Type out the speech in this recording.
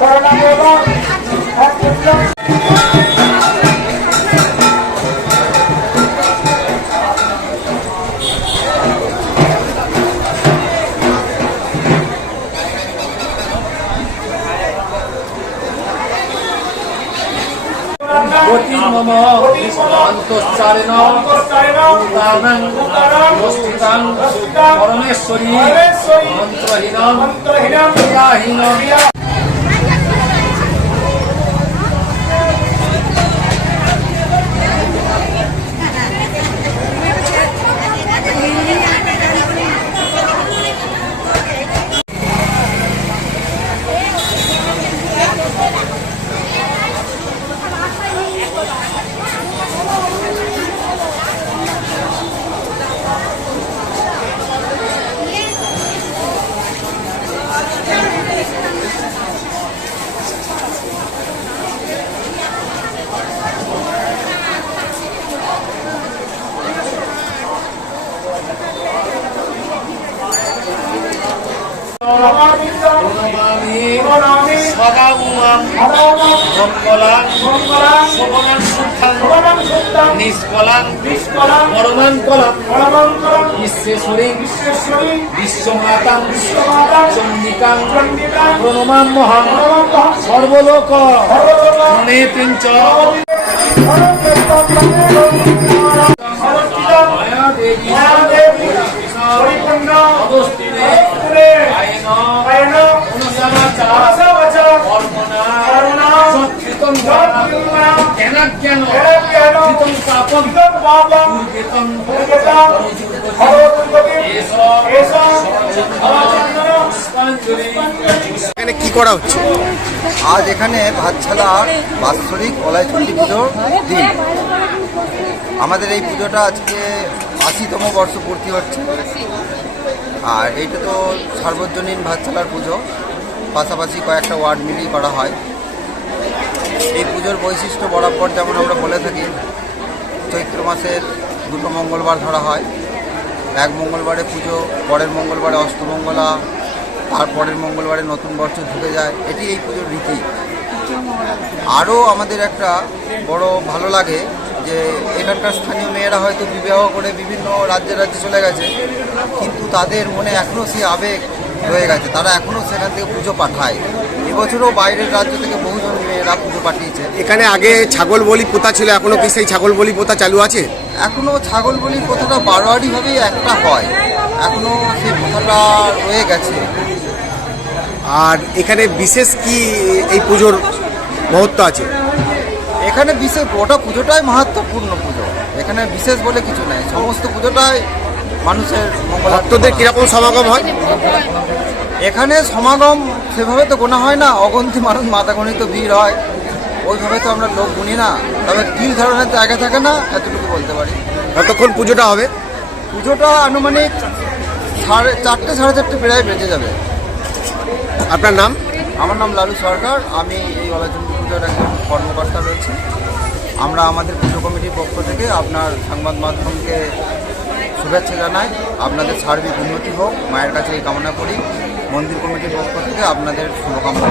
Corona গতির্মম অন্তশ্চারেণ ভূতানাং বস্তুতাং Parameshwari মন্ত্রহীনম ক্রিয়াহীনম প্রণমামি সদা উমাম মঙ্গলাং শোভনাং শুদ্ধাং নিষ্কলাং পরমাং কলাং বিশ্বেশ্বরী বিশ্বমাতাং চণ্ডিকাং সর্বলোক দেবী এখানে কি করা হচ্ছে? আজ এখানে ভাতছালা বাৎসরিক অলাইচন্ডী পুজোর দিন। আমাদের এই পুজোটা আজকে আশিতম বর্ষ পূর্তি হচ্ছে। আর এইটা তো সার্বজনীন ভাতছালার পুজো। পাশাপাশি কয়েকটা ওয়ার্ড মিলিয়ে করা হয়। এই পুজোর বৈশিষ্ট্য বরাবর যেমন আমরা বলে থাকি, চৈত্র মাসের দুটো মঙ্গলবার ধরা হয়। এক মঙ্গলবারে পুজো, পরের মঙ্গলবারে অষ্টমঙ্গলা, তারপরের মঙ্গলবারে নতুন বছর ঢুকে যায়, এটি এই পুজোর রীতি। আরও আমাদের একটা বড় ভালো লাগে যে এখানকার স্থানীয় মেয়েরা হয়তো বিবাহ করে বিভিন্ন রাজ্যে রাজ্যে চলে গেছে, কিন্তু তাদের মনে এখনও সেই আবেগ রয়ে গেছে। তারা এখনও সেখান থেকে পুজো পাঠায়। এবছরও বাইরের রাজ্য থেকে পুজো পাঠিয়েছে। এখানে আগে ছাগল বলি পোতা ছিল এখনও কি সেই ছাগল বলি পোতা চালু আছে? এখনও ছাগল বলির কথাটা বারোয়ারিভাবেই একটা হয়। এখনও সেই কথাটা রয়ে গেছে। আর এখানে বিশেষ কি এই পুজোর মহত্ব আছে? এখানে বিশেষ গোটা পুজোটাই মাহাত্মপূর্ণ পুজো। এখানে বিশেষ বলে কিছু নেই। সমস্ত পুজোটাই মানুষের ভক্তদের কীরকম সমাগম হয়? এখানে সমাগম সেভাবে তো গোনা হয় না অগন্তি মানুষ মাথা গণিত ভিড় হয়। ওইভাবে তো আমরা লোক গুনি না। তবে তিল ধরনের জায়গা থাকে না এতটুকু বলতে পারি। কতক্ষণ পুজোটা হবে? পুজোটা আনুমানিক সাড়ে চারটে সাড়ে চারটে প্রায় বেঁচে যাবে। আপনার নাম? আমার নাম লালু সরকার আমি এই অলাচন্ডী পুজোর একজন কর্মকর্তা রয়েছি। আমরা আমাদের পুজো কমিটির পক্ষ থেকে আপনার সংবাদ মাধ্যমকে শুভেচ্ছা জানাই। আপনাদের সার্বিক উন্নতি হোক মায়ের কাছে এই কামনা করি। মন্দির কমিটির পক্ষ থেকে আপনাদের শুভকামনা।